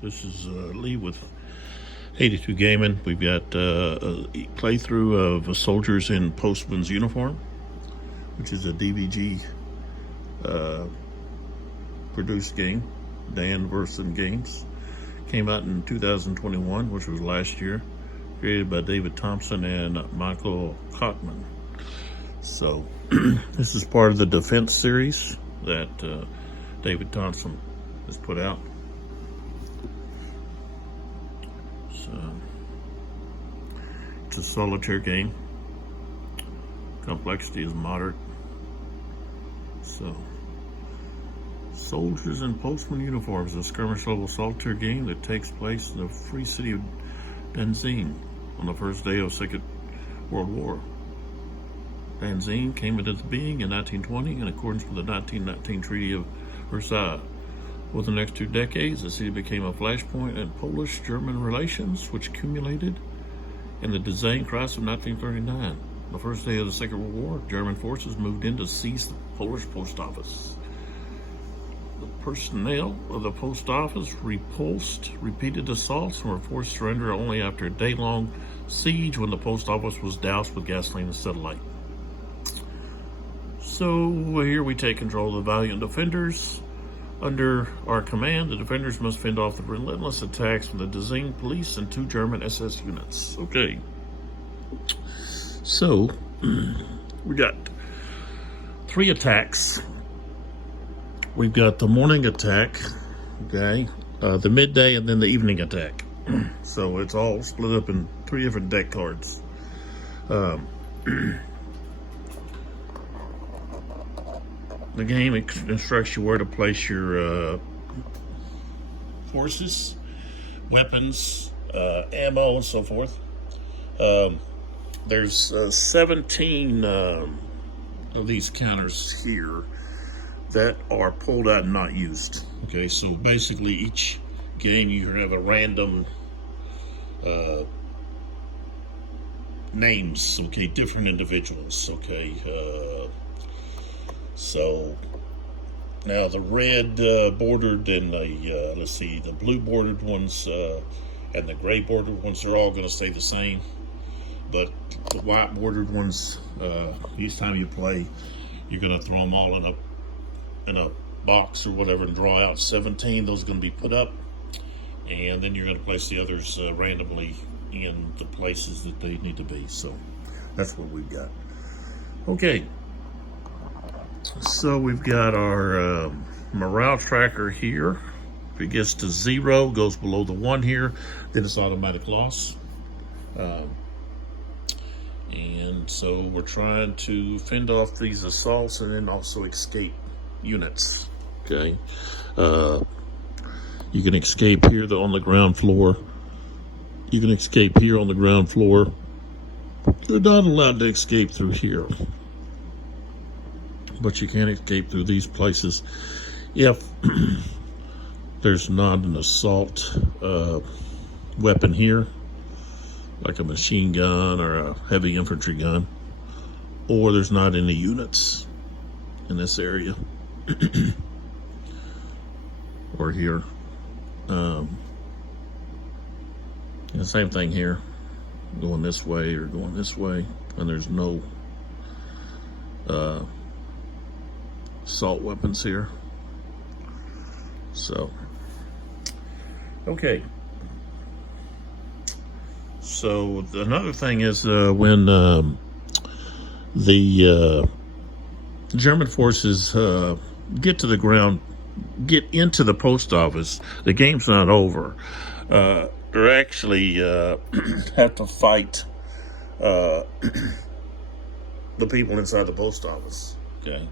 This is Lee with 82 Gaming. We've got a playthrough of Soldiers in Postman's Uniform, which is a DVG produced game. Dan Verssen Games. Came out in 2021, which was last year. Created by Thompson and Michal. Kochman. So this is part of the Defense series that Thompson has put out. So it's a solitaire game. Complexity is moderate. So Soldiers in Postmen Uniforms, a skirmish level solitaire game that takes place in the free city of Danzig on the first day of Second World War. Danzig came into being in 1920 in accordance with the 1919 Treaty of Versailles. For the next 2 decades, the city became a flashpoint in Polish-German relations, which culminated in the Danzig crisis of 1939. The first day of the Second World War, German forces moved in to seize the Polish post office. The personnel of the post office repulsed repeated assaults and were forced to surrender only after a day-long siege when the post office was doused with gasoline instead of light. So here we take control of the valiant defenders. Under our command, the defenders must fend off the relentless attacks from the Danzig police and 2 German SS units. Okay. So, we got 3 attacks. We've got the morning attack, okay, the midday, and then the evening attack. So it's all split up in 3 different deck cards. The game instructs you where to place your forces, weapons, ammo, and so forth. There's 17 of these counters here that are pulled out and not used. Okay, so basically each game you have a random names, okay, different individuals, okay. So now the red bordered and the the blue bordered ones and the gray bordered ones are all going to stay the same, but the white bordered ones, each time you play, you're going to throw them all in a box or whatever and draw out 17. Those are going to be put up, and then you're going to place the others randomly in the places that they need to be. So that's what we've got. Okay. So we've got our morale tracker here. If it gets to 0, goes below the 1 here, then it's automatic loss. And so we're trying to fend off these assaults and then also escape units. Okay. You can escape here on the ground floor. You can escape here on the ground floor. You're not allowed to escape through here, but you can't escape through these places if there's not an assault weapon here, like a machine gun or a heavy infantry gun, or there's not any units in this area or here. And the same thing here, going this way or going this way, and there's no assault weapons here. So, okay. So another thing is when the German forces get to the ground, get into the post office, the game's not over. They actually have to fight the people inside the post office. Okay.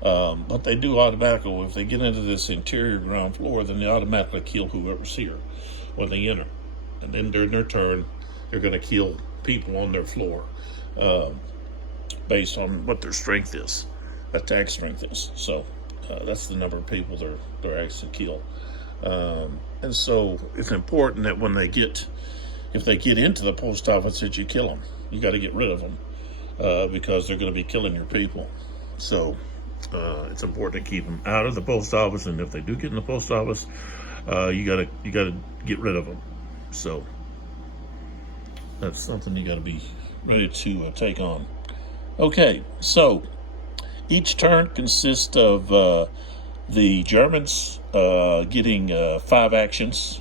But they do automatically, if they get into this interior ground floor, then they automatically kill whoever's here when they enter. And then during their turn, they're going to kill people on their floor based on what their strength is, attack strength is. So that's the number of people they're actually kill. And so it's important that when if they get into the post office, that you kill them. You got to get rid of them because they're going to be killing your people. So it's important to keep them out of the post office, and if they do get in the post office, you gotta get rid of them. So that's something you gotta be ready to take on. Okay, so each turn consists of the Germans getting 5 actions.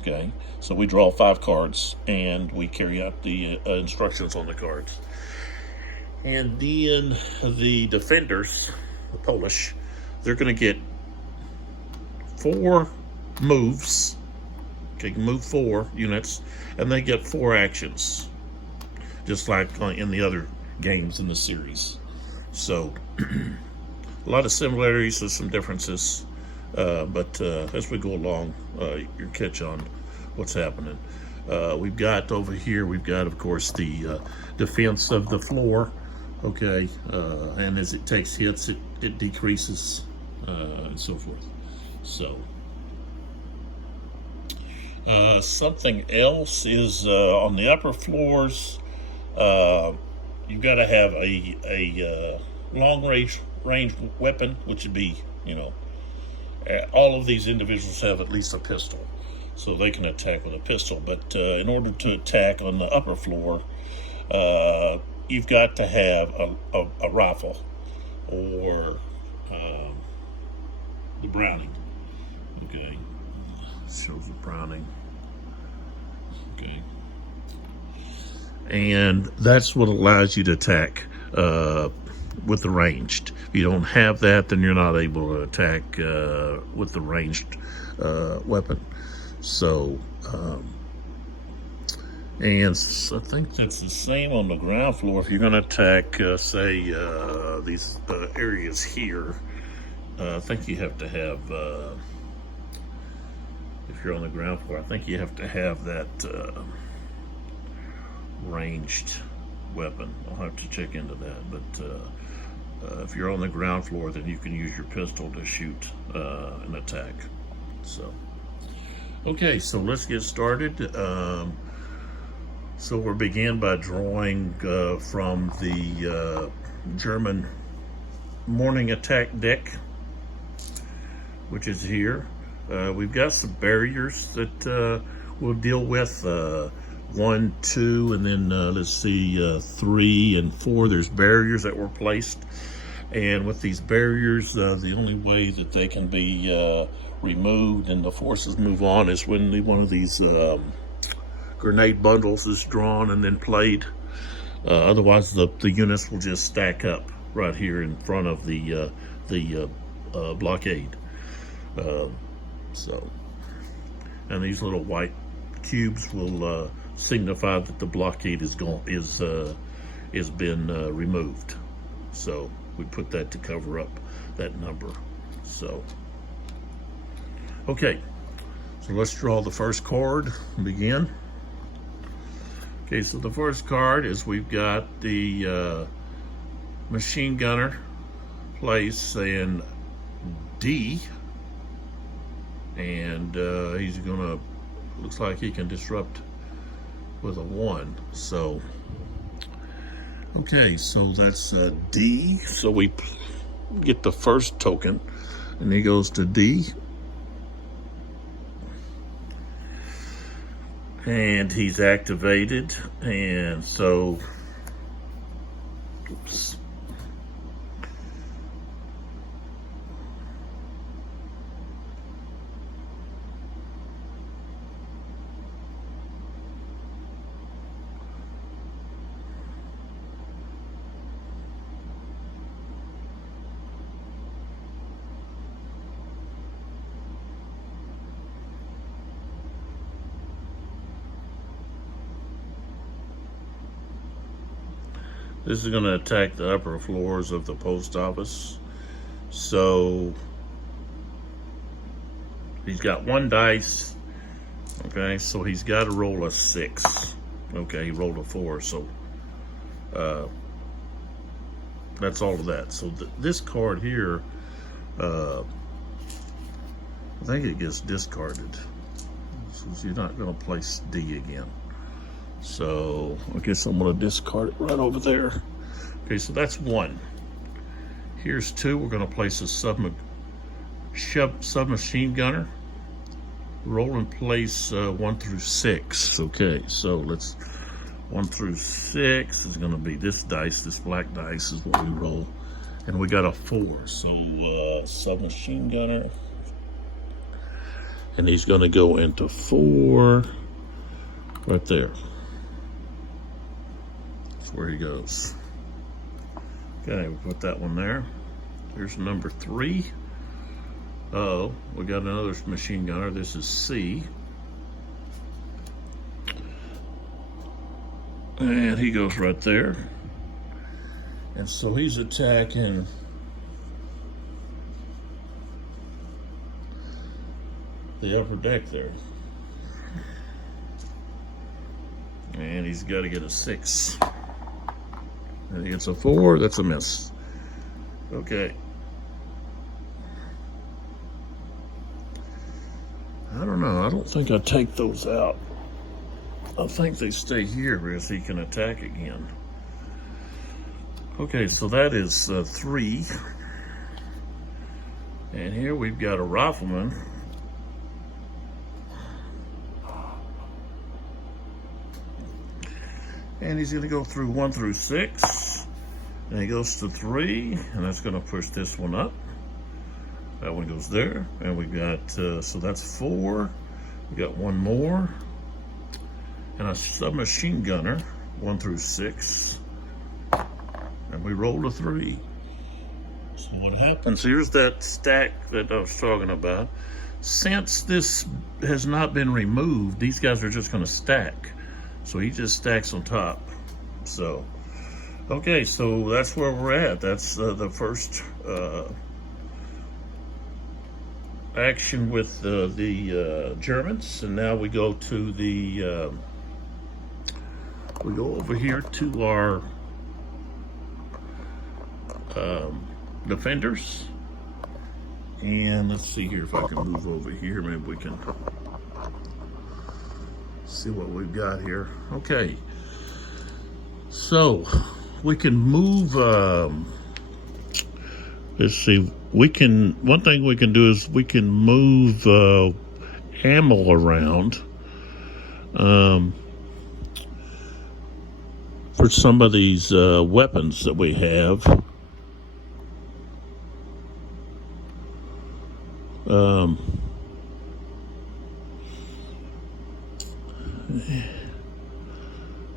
Okay, so we draw 5 cards and we carry out the instructions on the cards. And then the defenders, the Polish, they're going to get 4 moves. Okay, move 4 units, and they get 4 actions, just like in the other games in the series. So a lot of similarities and some differences, but as we go along, you'll catch on what's happening. We've got over here, we've got, of course, the defense of the floor. Okay, and as it takes hits, it decreases, and so forth. So something else is on the upper floors. You've got to have a long range weapon, which would be, all of these individuals have at least a pistol, so they can attack with a pistol. But in order to attack on the upper floor, you've got to have a rifle or the Browning. Okay, shows the Browning. Okay, and that's what allows you to attack with the ranged. If you don't have that, then you're not able to attack with the ranged weapon. So and I think that's the same on the ground floor. If you're going to attack, say, these areas here, I think you have to have, if you're on the ground floor, I think you have to have that ranged weapon. I'll have to check into that. But if you're on the ground floor, then you can use your pistol to shoot an attack. So, okay, so let's get started. So we'll begin by drawing from the German morning attack deck, which is here. We've got some barriers that we'll deal with. 1, 2, and then let's see, 3 and 4. There's barriers that were placed. And with these barriers, the only way that they can be removed and the forces move on is when one of these grenade bundles is drawn and then played. Otherwise, the units will just stack up right here in front of the blockade. So, and these little white cubes will signify that the blockade is been removed. So we put that to cover up that number. So, okay, so let's draw the first card and begin. Okay, so the first card is we've got the machine gunner placed in D, and he's gonna, looks like he can disrupt with a 1. So, okay, so that's D. So we get the first token, and he goes to D. And he's activated, and so, oops. This is going to attack the upper floors of the post office. So he's got 1 dice. Okay, so he's got to roll a 6. Okay, he rolled a 4. So that's all of that. So this card here, I think it gets discarded. So you're not going to place D again. So I guess I'm going to discard it right over there. Okay, so that's 1. Here's 2. We're going to place a submachine gunner. roll in place 1 through 6. Okay, so let's 1 through 6 is going to be this dice. This black dice is what we roll, and we got a 4. So submachine gunner, and he's going to go into 4 right there. That's where he goes. Okay, we put that one there. Here's number 3. Oh, we got another machine gunner. This is C. And he goes right there. And so he's attacking the upper deck there. And he's got to get a 6. And he gets a 4. That's a miss. Okay. I don't know. I don't think I take those out. I think they stay here because he can attack again. Okay, so that is 3. And here we've got a rifleman. And he's going to go through 1 through 6. And he goes to 3. And that's going to push this one up. That one goes there. And we got, so that's 4. We got 1 more. And a submachine gunner, 1 through 6. And we rolled a 3. So what happens, here's that stack that I was talking about. Since this has not been removed, these guys are just going to stack. So he just stacks on top. So, okay, so that's where we're at. That's the first action with the Germans. And now we go to the, we go over here to our defenders. And let's see here if I can move over here. Maybe we can see what we've got here. Okay, so we can move, let's see, we can, one thing we can do is we can move ammo around for some of these weapons that we have.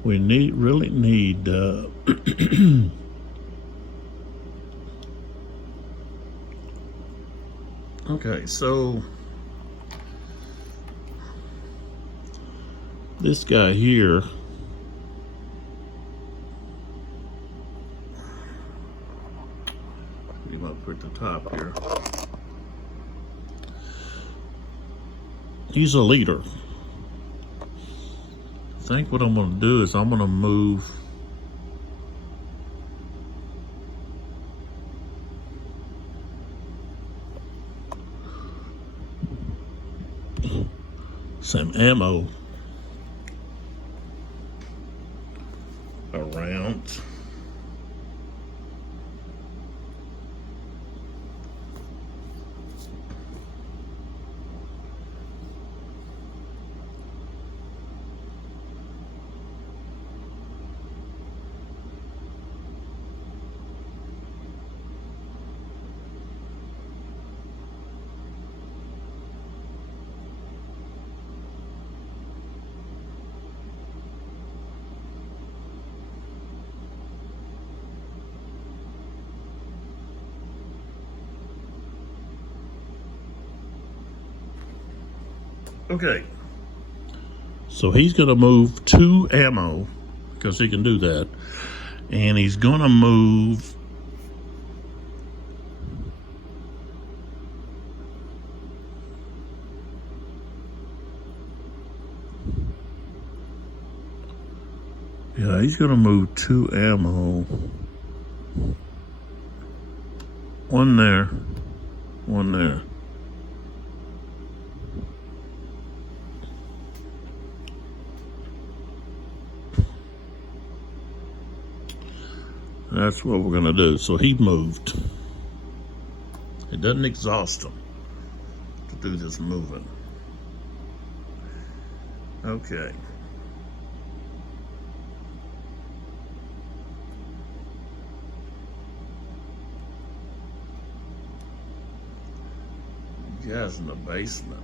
We really need okay, so this guy here, you might put the top here. He's a leader. I think what I'm going to do is I'm going to move some ammo around. Okay, so he's going to move 2 ammo because he can do that, and he's going to move he's going to move 2 ammo, 1 there, 1 there. That's what we're going to do. So he moved. It doesn't exhaust him to do this moving. Okay. Guys in the basement.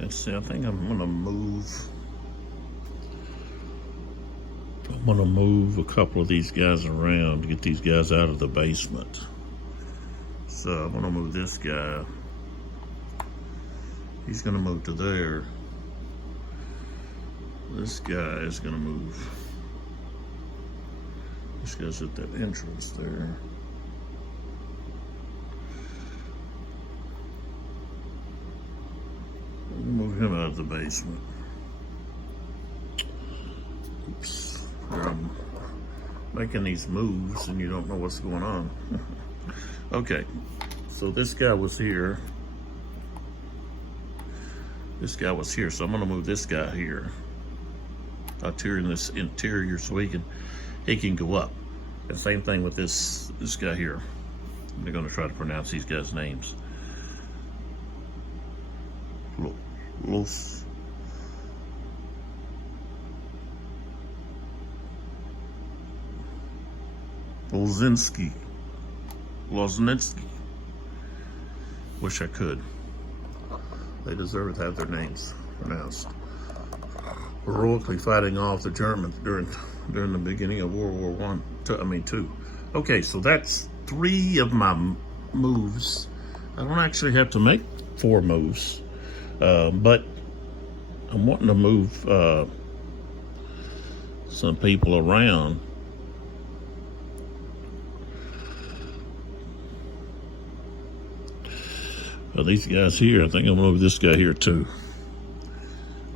Let's see, I think I'm gonna move a couple of these guys around to get these guys out of the basement. So I'm gonna move this guy. He's gonna move to there. This guy is gonna move. This guy's at that entrance there. Move him out of the basement. Oops. I'm making these moves and you don't know what's going on. Okay, so this guy was here. This guy was here, so I'm gonna move this guy here. I'll tear in this interior so he can go up. And same thing with this guy here. They're gonna try to pronounce these guys' names. Lozinski. Wish I could. They deserve to have their names pronounced. Heroically fighting off the Germans during the beginning of World War II. Okay, so that's 3 of my moves. I don't actually have to make 4 moves. But I'm wanting to move some people around. These guys here, I think I'm going to move this guy here too.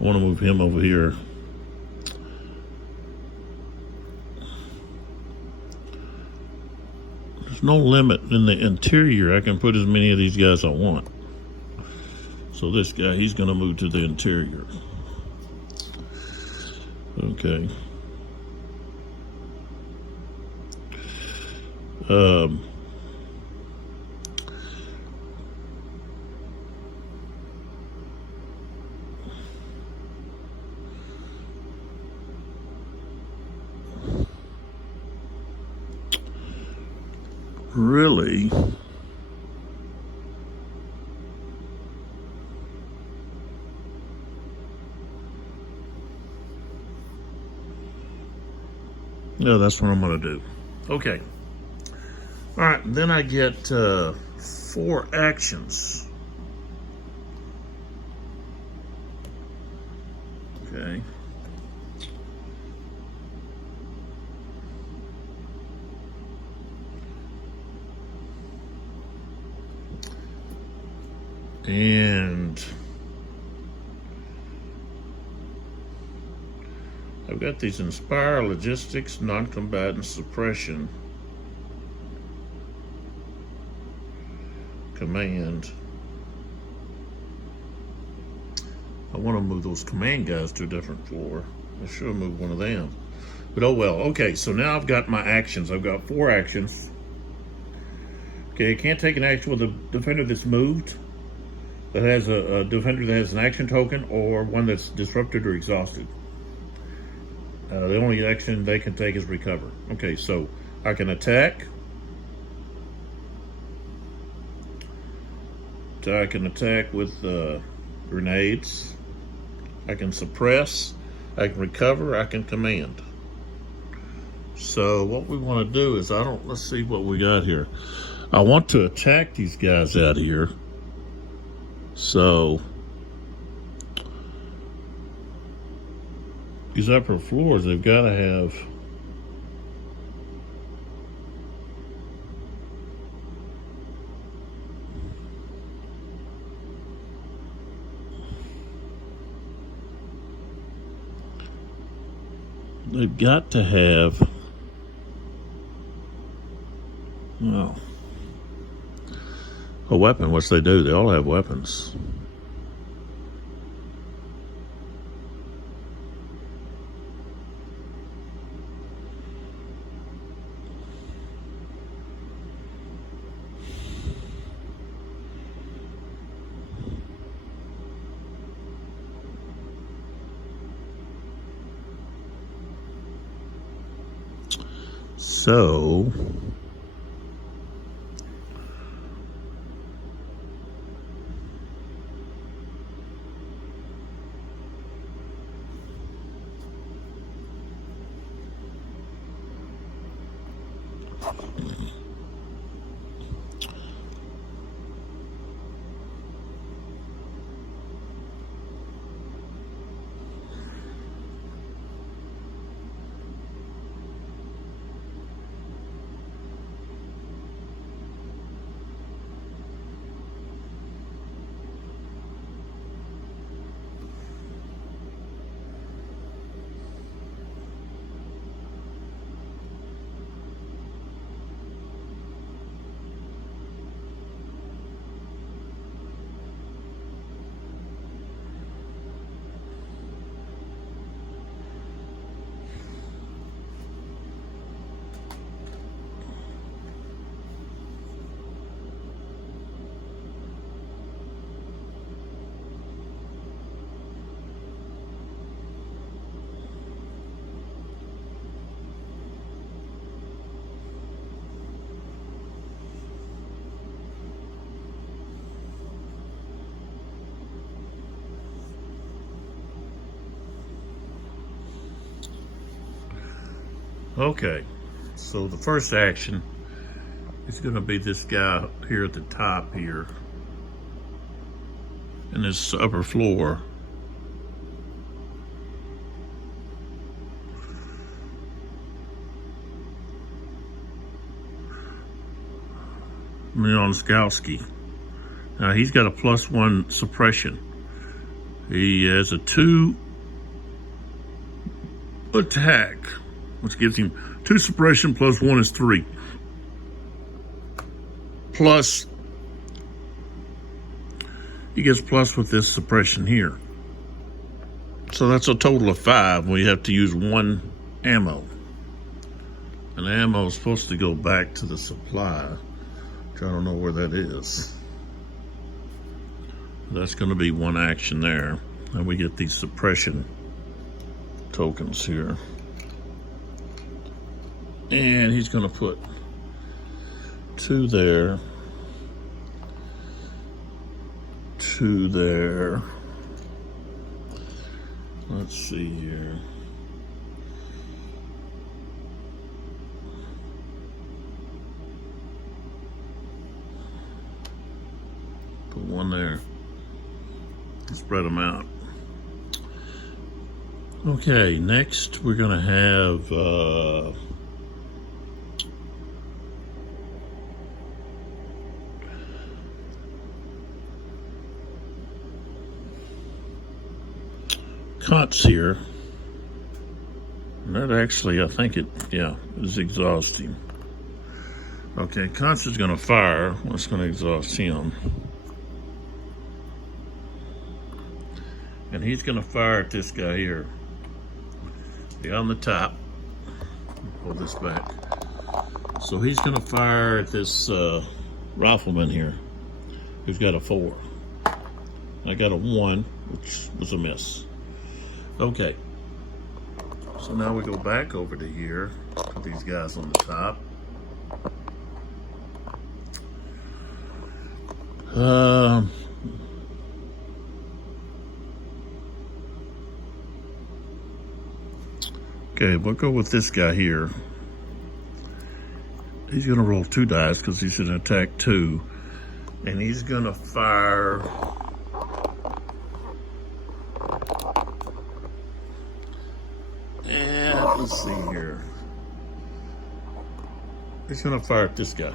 I want to move him over here. There's no limit in the interior. I can put as many of these guys I want. So this guy, he's going to move to the interior. Okay. Really? No, that's what I'm going to do. Okay. All right, then I get 4 actions. Okay. And I've got these Inspire, Logistics, Non-Combatant Suppression, Command. I want to move those command guys to a different floor. I should have moved one of them. But oh well. Okay, so now I've got my actions. I've got 4 actions. Okay, I can't take an action with a defender that's moved, that has a defender that has an action token, or one that's disrupted or exhausted. The only action they can take is recover. Okay, so I can attack. I can attack with grenades. I can suppress. I can recover. I can command. So what we want to do is, let's see what we got here. I want to attack these guys out here. So these upper floors, they've got to have well, a weapon, which they do. They all have weapons. So okay, so the first action is going to be this guy here at the top here in this upper floor. Skowski. Now he's got a +1 suppression. He has a 2 attack, which gives him 2 suppression +1 is 3. Plus, he gets plus with this suppression here. So that's a total of 5. We have to use 1 ammo. And the ammo is supposed to go back to the supply, which I don't know where that is. That's going to be 1 action there. And we get these suppression tokens here. And he's going to put 2 there, 2 there. Let's see here. Put 1 there. Spread them out. Okay, next we're going to have Cots here. And that actually, I think it, is exhausting. Okay, Cots is going to fire. What's going to exhaust him? And he's going to fire at this guy here. On the top. Pull this back. So he's going to fire at this rifleman here, who's got a 4. I got a 1, which was a miss. Okay. So now we go back over to here. Put these guys on the top. Okay, we'll go with this guy here. He's going to roll 2 dice because he's an attack 2. And he's going to fire. And let's see here. He's going to fire at this guy.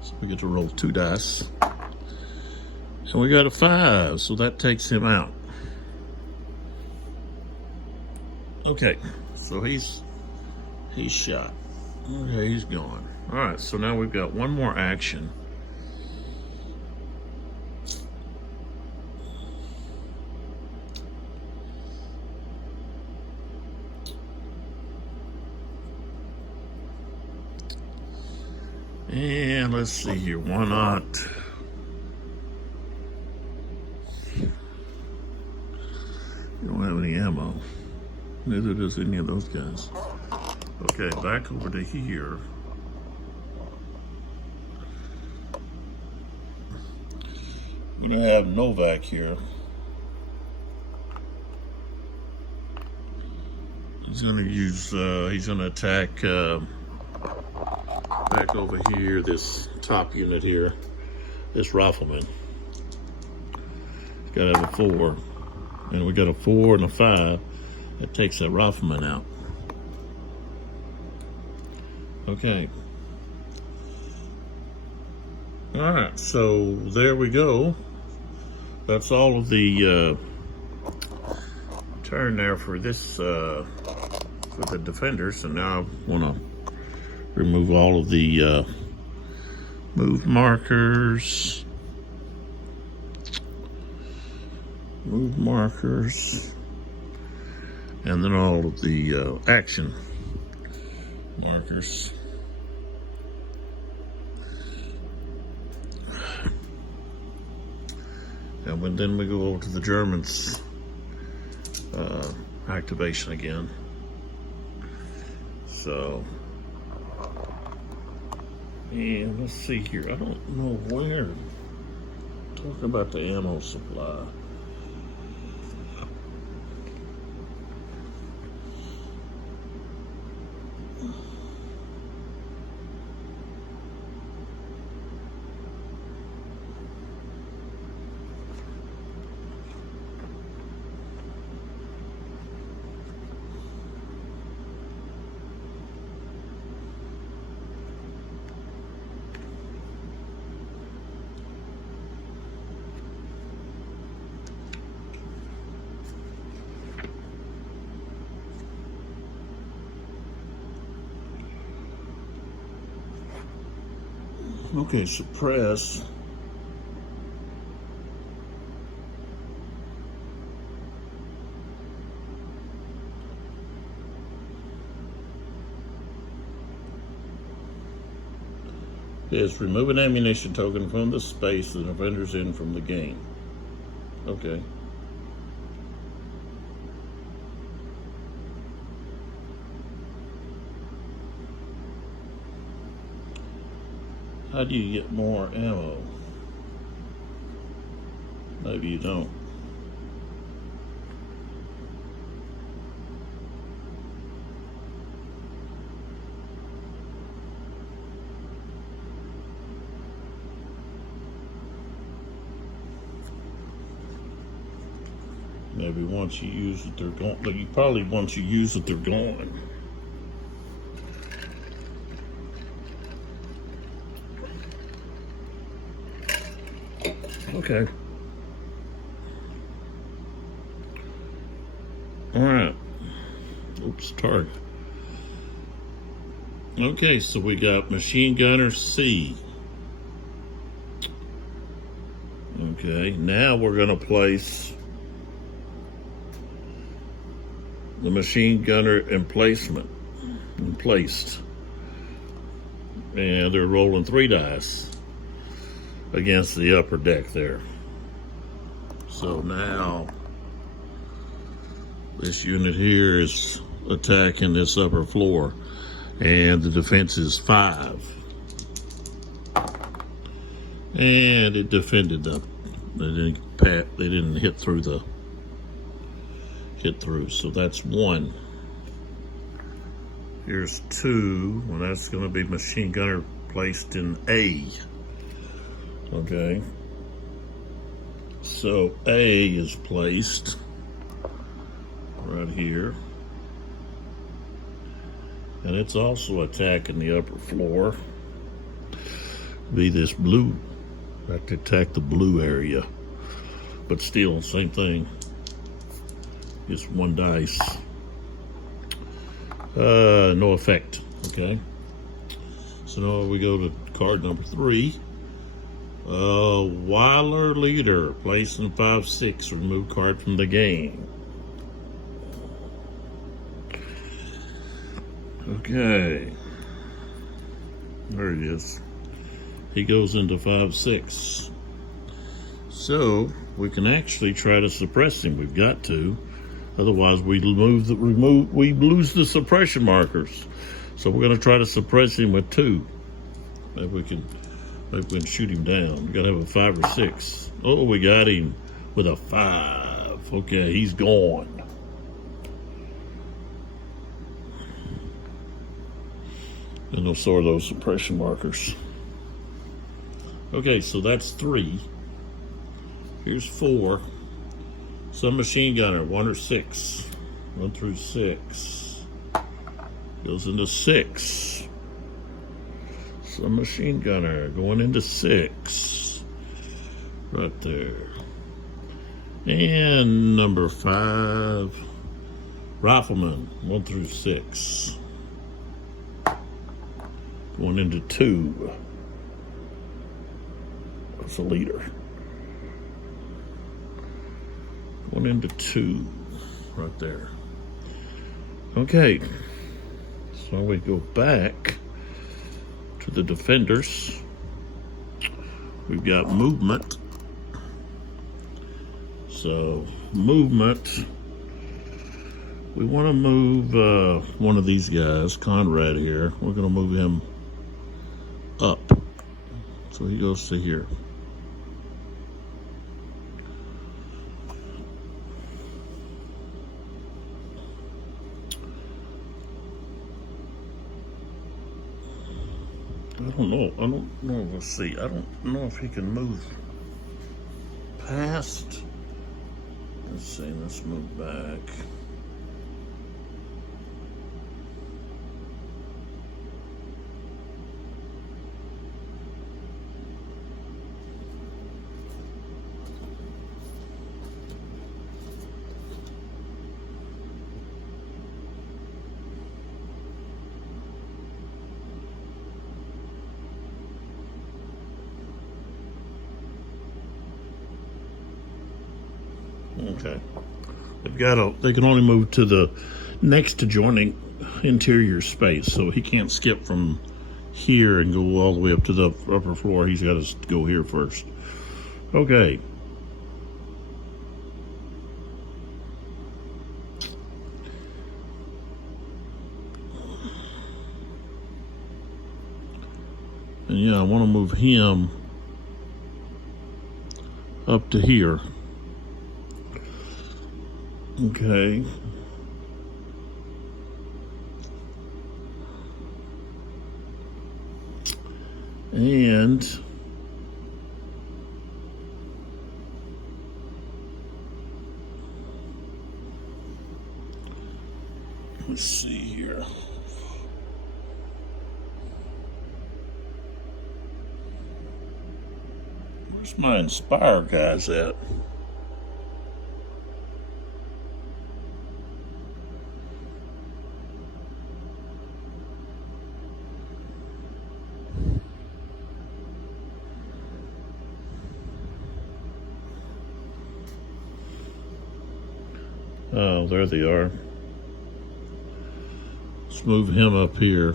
So we get to roll 2 dice. And we got a 5, so that takes him out. Okay, so he's shot. Okay, he's gone. All right, so now we've got 1 more action. And let's see here, why not? You don't have any ammo. Neither does any of those guys. Okay, back over to here. We're gonna have Novak here. He's gonna attack back over here, this top unit here, this rifleman. He's gotta have a 4. And we got a 4 and a 5. That takes that rifleman out. Okay. Alright, so there we go. That's all of the turn there for this for the defenders. And now I want to remove all of the move markers, and then all of the action markers. And then we go over to the Germans activation again. So, and let's see here. I don't know where. Talk about the ammo supply. Okay, suppress. Yes, remove an ammunition token from the space the defender's in from the game. Okay. How do you get more ammo? Maybe you don't. Maybe once you use it, they're gone. But you probably once you use it, they're gone. Okay. All right. Oops, target. Okay, so we got machine gunner C. Okay, now we're going to place the machine gunner placed. And they're rolling 3 dice against the upper deck there. So now this unit here is attacking this upper floor, and the defense is 5. And it defended them. They didn't hit through. So that's 1. Here's 2, and that's going to be machine gunner placed in A. Okay. So A is placed right here. And it's also attacking the upper floor. Be this blue. Have to attack the blue area. But still, same thing. Just 1 dice. No effect. Okay. So now we go to card number 3. Weiler leader, placed in 5/6, remove card from the game. Okay. There it is. He goes into 5/6. So we can actually try to suppress him. We've got to. Otherwise, we lose the suppression markers. So we're going to try to suppress him with 2. Maybe we can shoot him down. We got to have a 5 or 6. Oh, we got him with a 5. Okay, he's gone. And they'll sort those suppression markers. Okay, so that's 3. Here's 4. Submachine gunner, 1 or 6. 1 through 6. Goes into 6. Submachine gunner going into 6. Right there. And number 5. Rifleman, 1 through 6. Going into 2. That's a leader. Going into 2. Right there. Okay. So we go back to the defenders. We've got movement. So movement. We want to move one of these guys, Conrad here. We're going to move him up. So he goes to here. I don't know. Let's see. I don't know if he can move past. Let's see. Let's move back. Okay. They can only move to the next adjoining interior space, so he can't skip from here and go all the way up to the upper floor. He's got to go here first. Okay. And yeah, I want to move him up to here. Okay. And let's see here. Where's my Inspire guys at? Oh, there they are. Let's move him up here.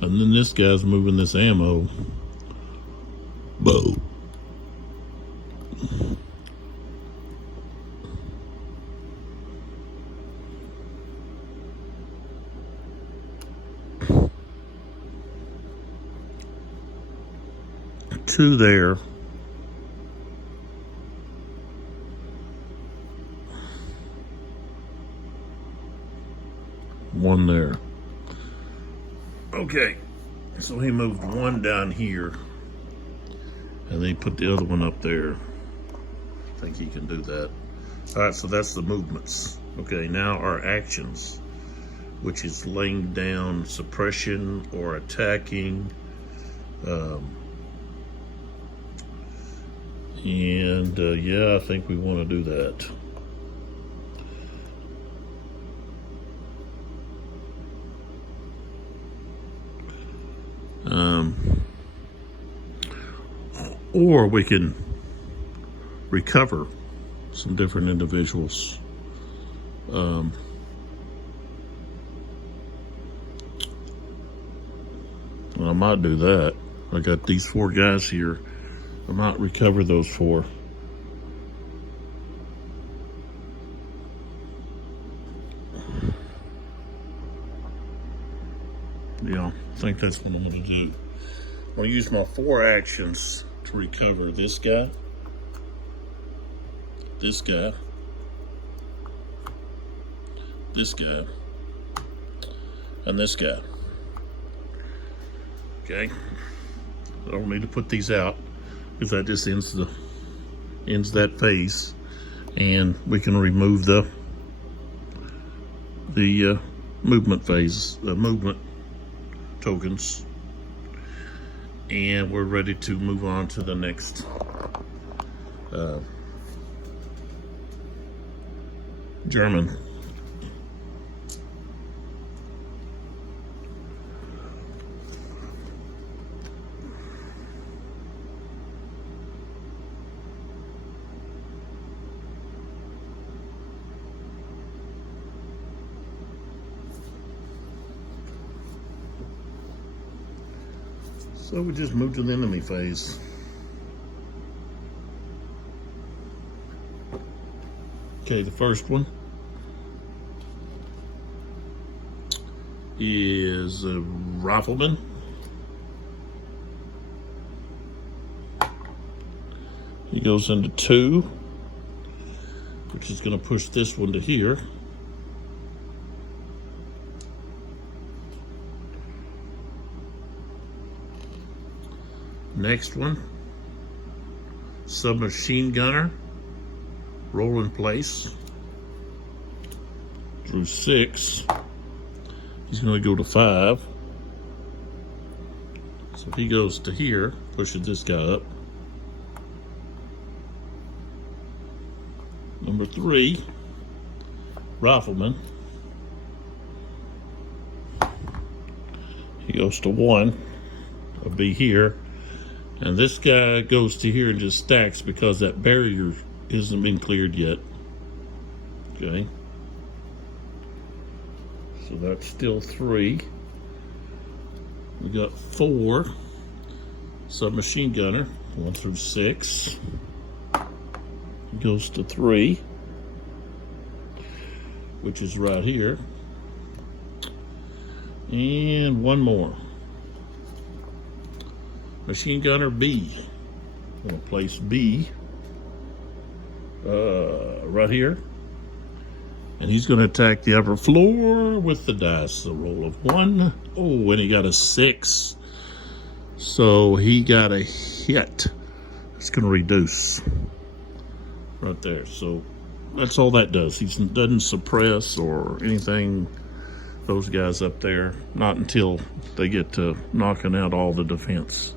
And then this guy's moving this ammo. Whoa. Two there. One there. Okay, so he moved one down here, and then he put the other one up there. I think he can do that. All right, so that's the movements. Okay, now our actions, which is laying down suppression or attacking. Yeah, I think we want to do that. Or we can recover some different individuals. I might do that. I got these 4 guys here. I might recover those 4. Yeah, I think that's what I'm going to do. I'm going to use my 4 actions to recover this guy, this guy, this guy, and this guy. Okay, I don't need to put these out because that just ends that phase, and we can remove the movement phase, the movement tokens, and we're ready to move on to the next German. So we just moved to the enemy phase. Okay, the first one is a rifleman. He goes into 2, which is going to push this one to here. Next one, submachine gunner, roll in place. Drew 6. He's going to go to 5. So he goes to here, pushes this guy up. Number 3, rifleman. He goes to 1. I'll be here. And this guy goes to here and just stacks because that barrier hasn't been cleared yet. Okay. So that's still 3. We got 4. Submachine gunner, 1 through 6. He goes to 3, which is right here. And 1 more. Machine gunner B. I'm going to place B right here. And he's going to attack the upper floor with the dice. A roll of 1. Oh, and he got a 6. So he got a hit. It's going to reduce right there. So that's all that does. He doesn't suppress or anything those guys up there. Not until they get to knocking out all the defense.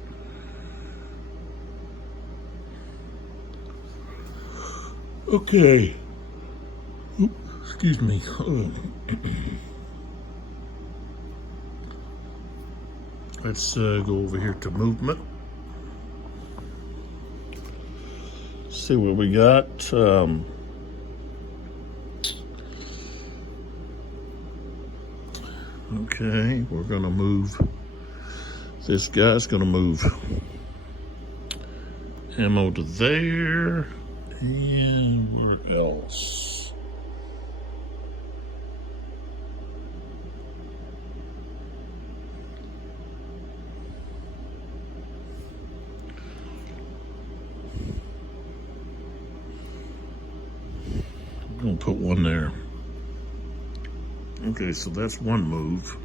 Okay. Oops, excuse me. Let's go over here to movement. See what we got. Okay, we're gonna move. This guy's gonna move ammo to there. And where else? I'm gonna put 1 there. Okay, so that's 1 move.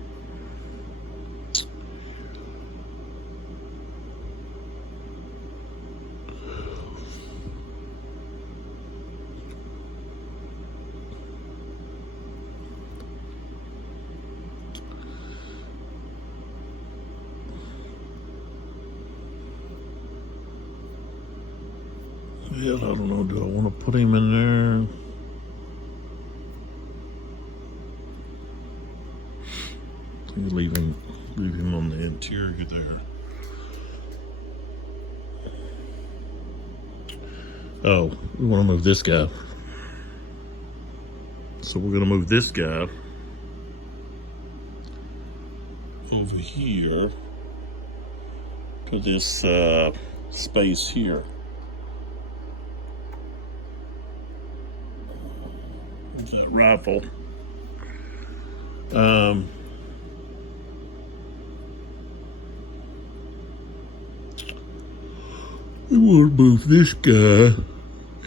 Yeah, I don't know. Do I want to put him in there? Leave him on the interior there. Oh, we want to move this guy. So we're going to move this guy over here. to this space here. There's that rifle. We want to move this guy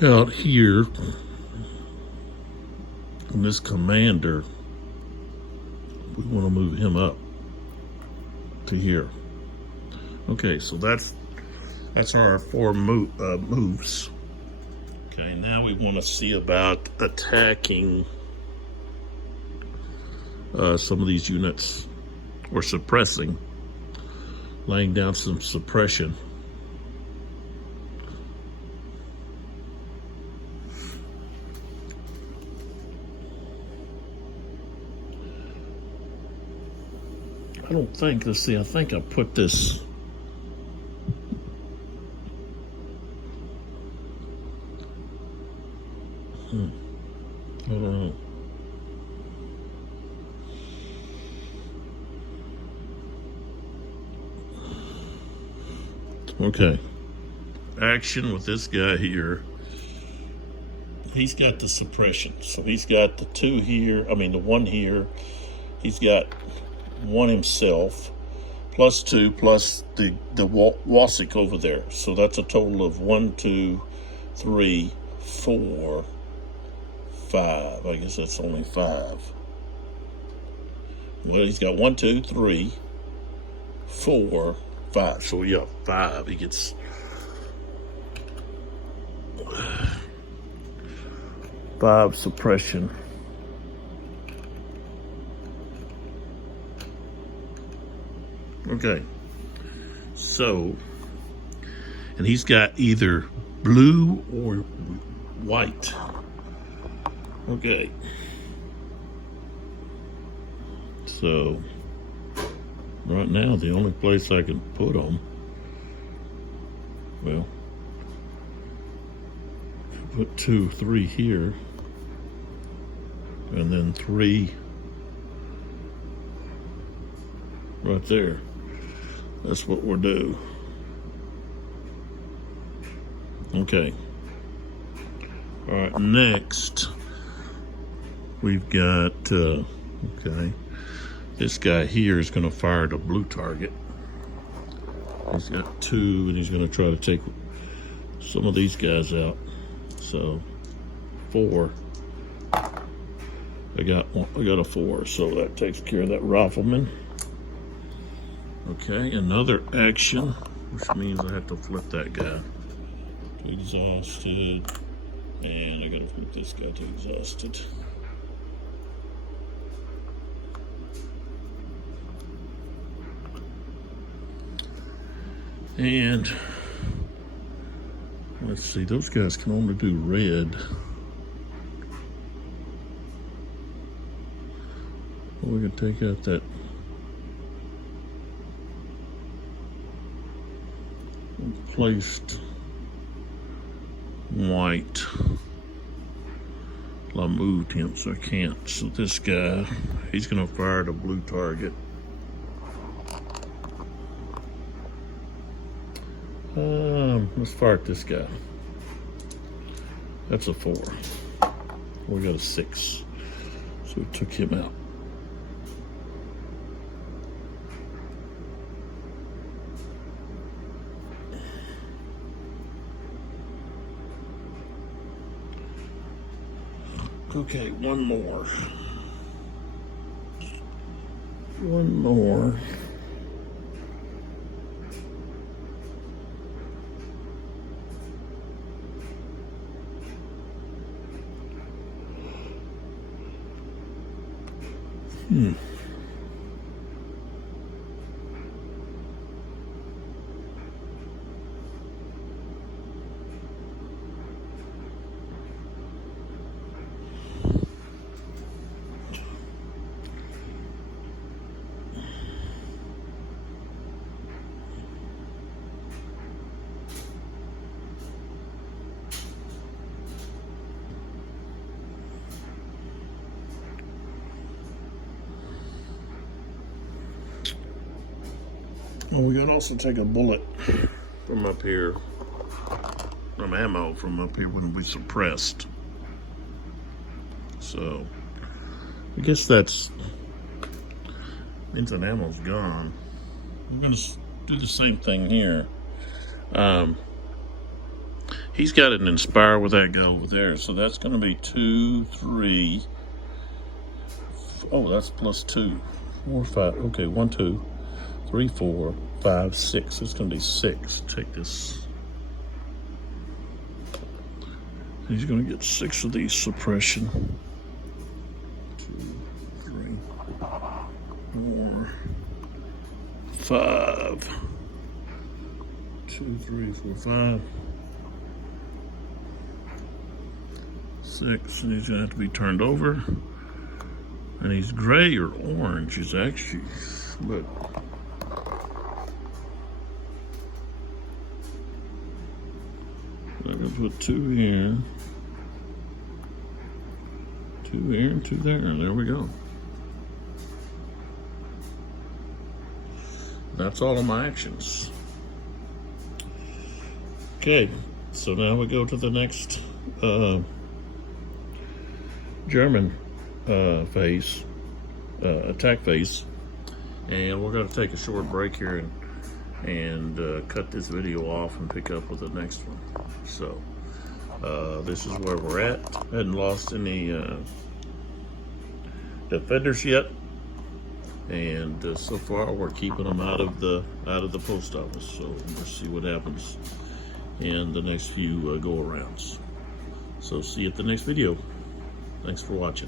out here. And this commander, we want to move him up to here. Okay, so that's our 4 moves. Okay, now we want to see about attacking some of these units, or suppressing, laying down some suppression. I don't think, let's see, I think I put this. I don't know. Okay. Action with this guy here. He's got the suppression. So he's got the 2 here, I mean the 1 here. He's got 1 himself, plus 2, plus the Wasik over there. So that's a total of 1, 2, 3, 4, 5. I guess that's only 5. Well, he's got 1, 2, 3, 4, 5. So yeah, 5. He gets 5 suppression. Okay, so, and he's got either blue or white. Okay, so right now the only place I can put them, well, put 2, 3 here, and then 3 right there. That's what we'll do. Okay. All right, next we've got, okay, this guy here is going to fire the blue target. He's got 2, and he's going to try to take some of these guys out. So 4. I got a 4, so that takes care of that rifleman. Okay, another action, which means I have to flip that guy to exhausted, and I gotta flip this guy to exhausted. And let's see, those guys can only do red. Well, we can take out that placed white. Well, I moved him, so I can't. So this guy, he's gonna fire the blue target. Let's fire at this guy. That's a 4. We got a 6. So we took him out. Okay, one more. One more. Well, we could also take a bullet from up here, some ammo from up here when we suppressed. So, I guess that's means that ammo's gone. I'm gonna do the same thing here. He's got an Inspire with that guy over there, so that's gonna be 2, 3. Oh, that's plus 2, 4, 5. Okay, 1, 2, 3, 4, 5, 6. It's gonna be 6. Take this. He's gonna get 6 of these suppression. 2, 3, 4, 5. 2, 3, 4, 5. 6, and he's gonna have to be turned over. And he's gray or orange is actually, but I'm gonna put 2 here, 2 here, and 2 there. There we go. That's all of my actions. Okay, so now we go to the next German phase, attack phase, and we're going to take a short break here and cut this video off and pick up with the next one. So this is where we're at. Hadn't lost any defenders yet, and so far we're keeping them out of the post office. So we'll see what happens in the next few go arounds. So see you at the next video. Thanks for watching.